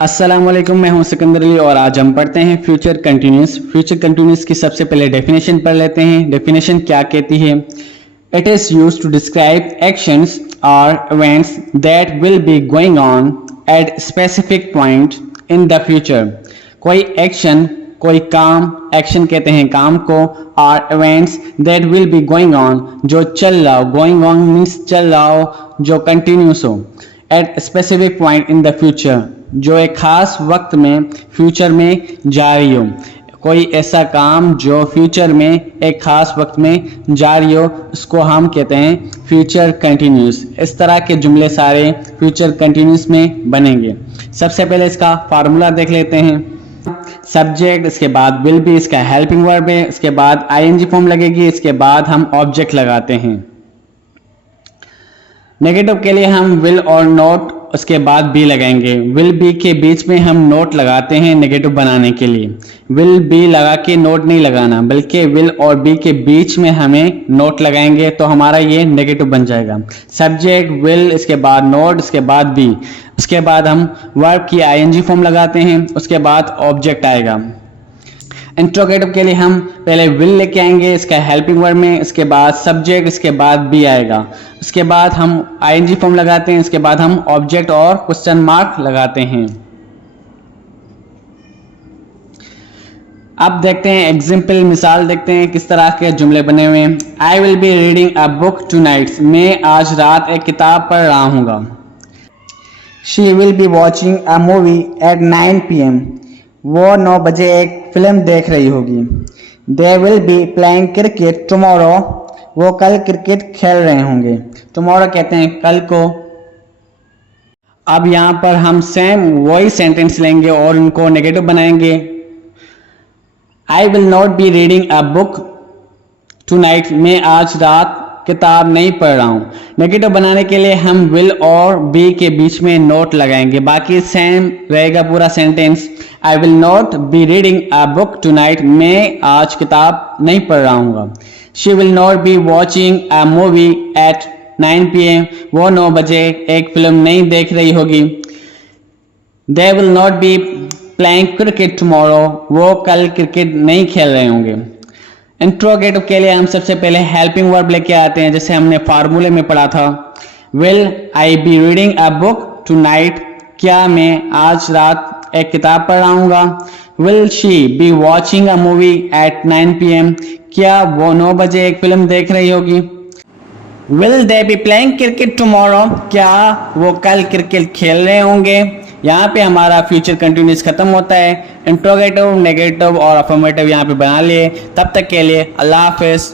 अस्सलाम वालेकुम, मैं हूं सिकंदर अली और आज हम पढ़ते हैं फ्यूचर कंटिन्यूस। फ्यूचर कंटिन्यूस की सबसे पहले डेफिनेशन पढ़ लेते हैं। डेफिनेशन क्या कहती है? It is used to describe actions और events that will be going on at specific point in the future. कोई एक्शन, कोई काम, एक्शन कहते हैं काम को, और events that will be going on, जो चल रहा हो। गोइंग ऑन मीन्स चल रहा हो, जो कंटिन्यूस हो। Eight specific point in the future, जो एक खास वक्त में फ्यूचर में जारी हो। कोई ऐसा काम जो फ्यूचर में एक खास वक्त में जारी हो, उसको हम कहते हैं फ्यूचर कंटिन्यूस। इस तरह के जुमले सारे फ्यूचर कंटिन्यूस में बनेंगे। सबसे पहले इसका फार्मूला देख लेते हैं। सब्जेक्ट, इसके बाद विल बी, इसका हेल्पिंग वर्ब है, इसके बाद आईएनजी फॉर्म लगेगी, इसके बाद हम ऑब्जेक्ट लगाते हैं। नेगेटिव के लिए हम विल और नोट, उसके बाद बी लगाएंगे। विल बी के बीच में हम नोट लगाते हैं नेगेटिव बनाने के लिए। विल बी लगा के नोट नहीं लगाना, बल्कि विल और बी के बीच में हमें नोट लगाएंगे तो हमारा ये नेगेटिव बन जाएगा। सब्जेक्ट, विल, इसके बाद नोट, इसके बाद बी, उसके बाद हम वर्ब की आईएनजी फॉर्म लगाते हैं, उसके बाद ऑब्जेक्ट आएगा। इंट्रोगेटिव के लिए हम पहले विल लेके आएंगे इसका हेल्पिंग वर्ब में, इसके बाद सब्जेक्ट, इसके बाद बी आएगा, उसके बाद हम आईएनजी फॉर्म लगाते हैं, इसके बाद हम ऑब्जेक्ट और क्वेश्चन मार्क लगाते हैं। अब देखते हैं एग्जाम्पल, मिसाल देखते हैं किस तरह के जुमले बने हुए हैं। I will be reading a book tonight, मैं आज रात एक किताब पढ़ रहा हूँगा। She will be watching a movie at 9 PM, वो 9 बजे एक फिल्म देख रही होगी। They will be playing cricket tomorrow, वो कल क्रिकेट खेल रहे होंगे। टुमारो कहते हैं कल को। अब यहाँ पर हम सेम वही सेंटेंस लेंगे और उनको नेगेटिव बनाएंगे। आई will not be reading a book tonight, मैं आज रात किताब नहीं पढ़ रहा हूँ। नेगेटिव बनाने के लिए हम विल और बी के बीच में नोट लगाएंगे, बाकी सेम रहेगा पूरा sentence. I will not be reading a book tonight, मैं आज किताब नहीं पढ़ रहा हूँ। She will not be watching a movie at 9 PM, वो 9 बजे एक फिल्म नहीं देख रही होगी। They will not be playing cricket tomorrow, वो कल क्रिकेट नहीं खेल रहे होंगे। इंट्रोगेटिव के लिए हम सबसे पहले हेल्पिंग वर्ब लेके आते हैं, जैसे हमने फार्मूले में पढ़ा था। Will I be reading a book tonight, क्या मैं आज रात एक किताब पढ़ रहा हूँ। Will she be watching a movie at 9 PM, क्या वो 9 बजे एक फिल्म देख रही होगी। Will they be playing cricket tomorrow, क्या वो कल क्रिकेट खेल रहे होंगे। यहाँ पे हमारा फ्यूचर कंटिन्यूस खत्म होता है। इंट्रोगेटिव, नेगेटिव और अफर्मेटिव यहाँ पे बना लिए। तब तक के लिए अल्लाह हाफिज।